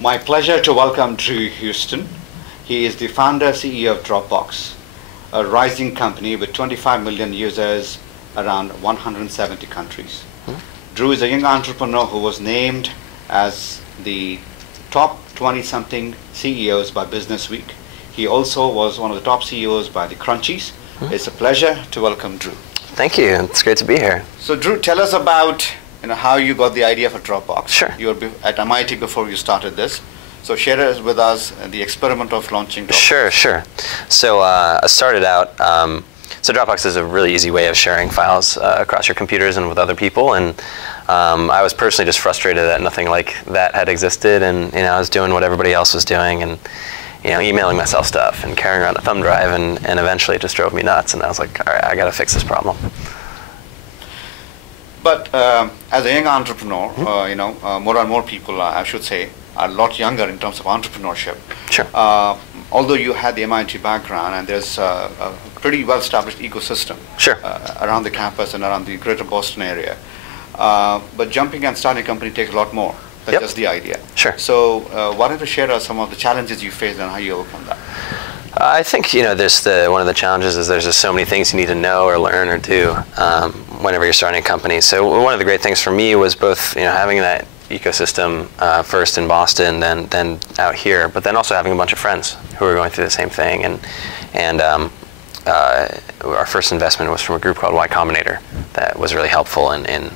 My pleasure to welcome Drew Houston. He is the founder CEO of Dropbox, a rising company with 25 million users around 170 countries. Drew is a young entrepreneur who was named as the top 20-something CEOs by Business Week. He also was one of the top CEOs by the Crunchies. It's a pleasure to welcome Drew. Thank you. It's great to be here. So Drew, tell us about how you got the idea for Dropbox. Sure. You were at MIT before you started this. So share with us the experiment of launching Dropbox. Sure. So I started out, so Dropbox is a really easy way of sharing files across your computers and with other people. And I was personally just frustrated that nothing like that had existed. And I was doing what everybody else was doing and emailing myself stuff and carrying around a thumb drive. And eventually it just drove me nuts. And I was like, all right, I got to fix this problem. But as a young entrepreneur, more and more people, I should say, are a lot younger in terms of entrepreneurship. Sure. Although you had the MIT background, and there's a pretty well-established ecosystem Sure. Around the campus and around the greater Boston area. But jumping and starting a company takes a lot more than just the idea. Sure. So why don't you share us some of the challenges you faced and how you overcome that? I think there's one of the challenges is there's just so many things you need to know or learn or do whenever you're starting a company. So one of the great things for me was both having that ecosystem first in Boston, then out here, but then also having a bunch of friends who were going through the same thing. And our first investment was from a group called Y Combinator that was really helpful in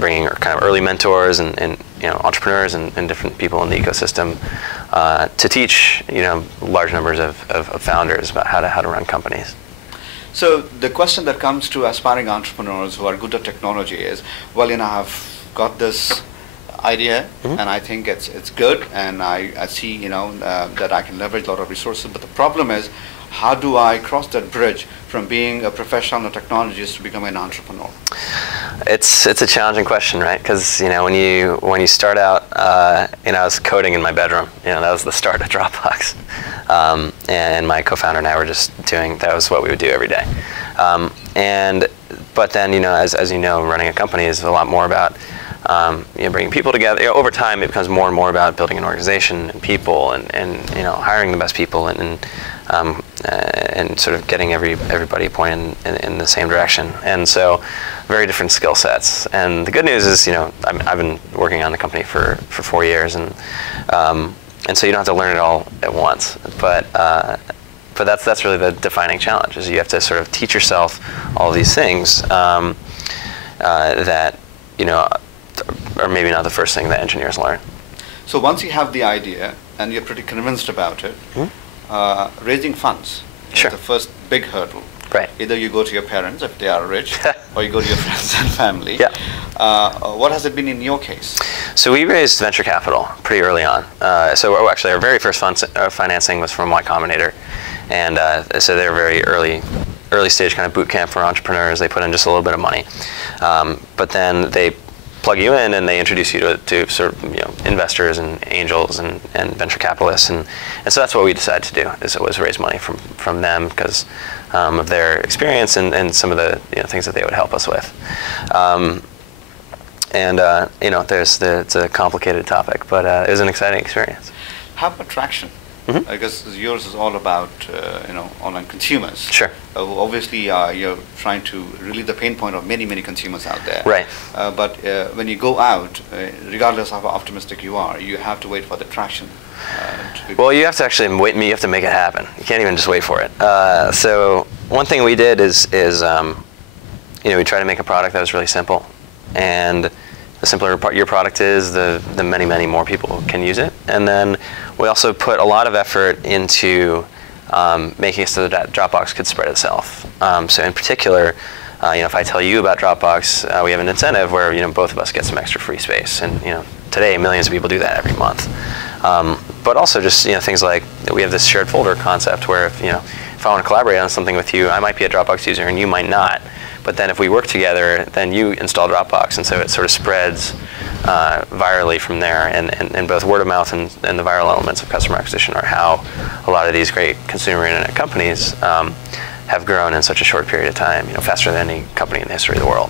bringing kind of early mentors and entrepreneurs and different people in the ecosystem to teach large numbers of founders about how to run companies. So the question that comes to aspiring entrepreneurs who are good at technology is, well, I've got this idea and I think it's good, and I see that I can leverage a lot of resources, but the problem is, how do I cross that bridge from being a professional technologist to become an entrepreneur? It's a challenging question, right? Because when you start out, I was coding in my bedroom. That was the start of Dropbox, and my co-founder and I were just that was what we would do every day. But then as you know, running a company is a lot more about bringing people together. Over time, it becomes more and more about building an organization and people and hiring the best people and sort of getting everybody pointed in the same direction. And so very different skill sets. And the good news is, I've been working on the company for 4 years, and so you don't have to learn it all at once. But that's really the defining challenge, is you have to sort of teach yourself all these things that are maybe not the first thing that engineers learn. So once you have the idea and you're pretty convinced about it, raising funds is the first big hurdle. Right. Either you go to your parents if they are rich, or you go to your friends and family. Yeah. What has it been in your case? So we raised venture capital pretty early on. So actually, our very first financing was from Y Combinator, and so they're very early stage kind of boot camp for entrepreneurs. They put in just a little bit of money, but then they plug you in and they introduce you to sort of investors and angels and venture capitalists, and so that's what we decided to do, was raise money from them because of their experience and some of the things that they would help us with. It's a complicated topic, but it was an exciting experience. How about traction? Because yours is all about online consumers. Sure. Obviously, you're trying to relieve the pain point of many consumers out there. Right. But when you go out, regardless of how optimistic you are, you have to wait for the traction. Well, you have to actually wait. You have to make it happen. You can't even just wait for it. So one thing we did is we try to make a product that was really simple, and the simpler your product is, the many more people can use it. And then we also put a lot of effort into making it so that Dropbox could spread itself. So in particular, if I tell you about Dropbox, we have an incentive where both of us get some extra free space, and today millions of people do that every month. But also just things like we have this shared folder concept where if I want to collaborate on something with you, I might be a Dropbox user and you might not. But then if we work together, then you install Dropbox, and so it sort of spreads virally from there. And both word of mouth and the viral elements of customer acquisition are how a lot of these great consumer internet companies have grown in such a short period of time, faster than any company in the history of the world.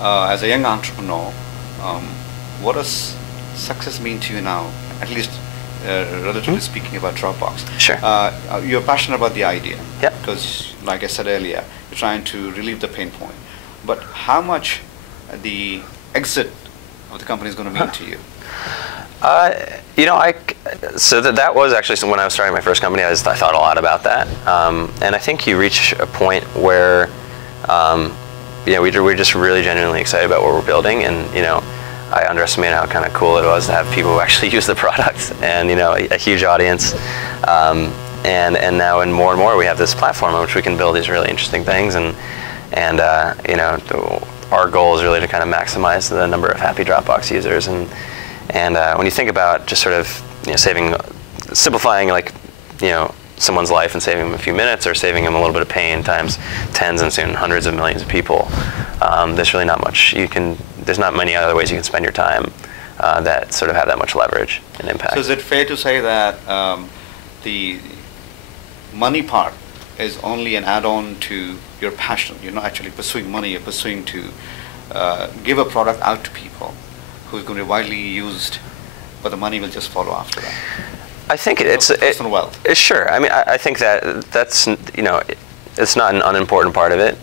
As a young entrepreneur, what are success mean to you now, at least relatively speaking about Dropbox? Sure. You're passionate about the idea. Yep. Because, like I said earlier, you're trying to relieve the pain point. But how much the exit of the company is going to mean to you? You know, so that was actually when I was starting my first company. I thought a lot about that, and I think you reach a point where, you know, we're just really genuinely excited about what we're building, and you know, I underestimated how kind of cool it was to have people who actually use the product, and you know, a huge audience, and now and more we have this platform on which we can build these really interesting things, and you know, our goal is really to kind of maximize the number of happy Dropbox users, and when you think about just sort of, you know, simplifying, like, you know, someone's life and saving them a few minutes, or saving them a little bit of pain times tens and soon hundreds of millions of people, there's really not much there's not many other ways you can spend your time that sort of have that much leverage and impact. So is it fair to say that the money part is only an add-on to your passion? You're not actually pursuing money, you're pursuing to give a product out to people who's going to be widely used, but the money will just follow after that? I think it's personal wealth. Sure. I mean, I think that's, you know, it's not an unimportant part of it,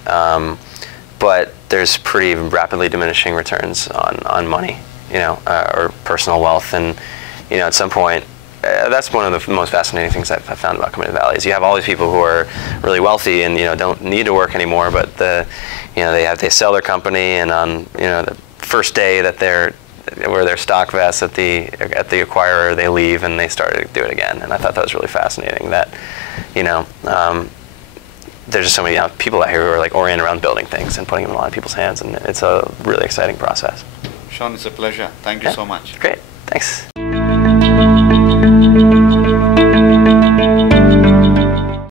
but there's pretty rapidly diminishing returns on money, you know, or personal wealth, and you know, at some point, that's one of the most fascinating things I've found about coming to the Valley is you have all these people who are really wealthy and, you know, don't need to work anymore, but you know, they sell their company, and on, you know, the first day that they're where their stock vests at the acquirer, they leave and they start to do it again. And I thought that was really fascinating. That, you know, there's just so many people out here who are like oriented around building things and putting them in a lot of people's hands, and it's a really exciting process. Sean, it's a pleasure. Thank you so much. Great. Thanks.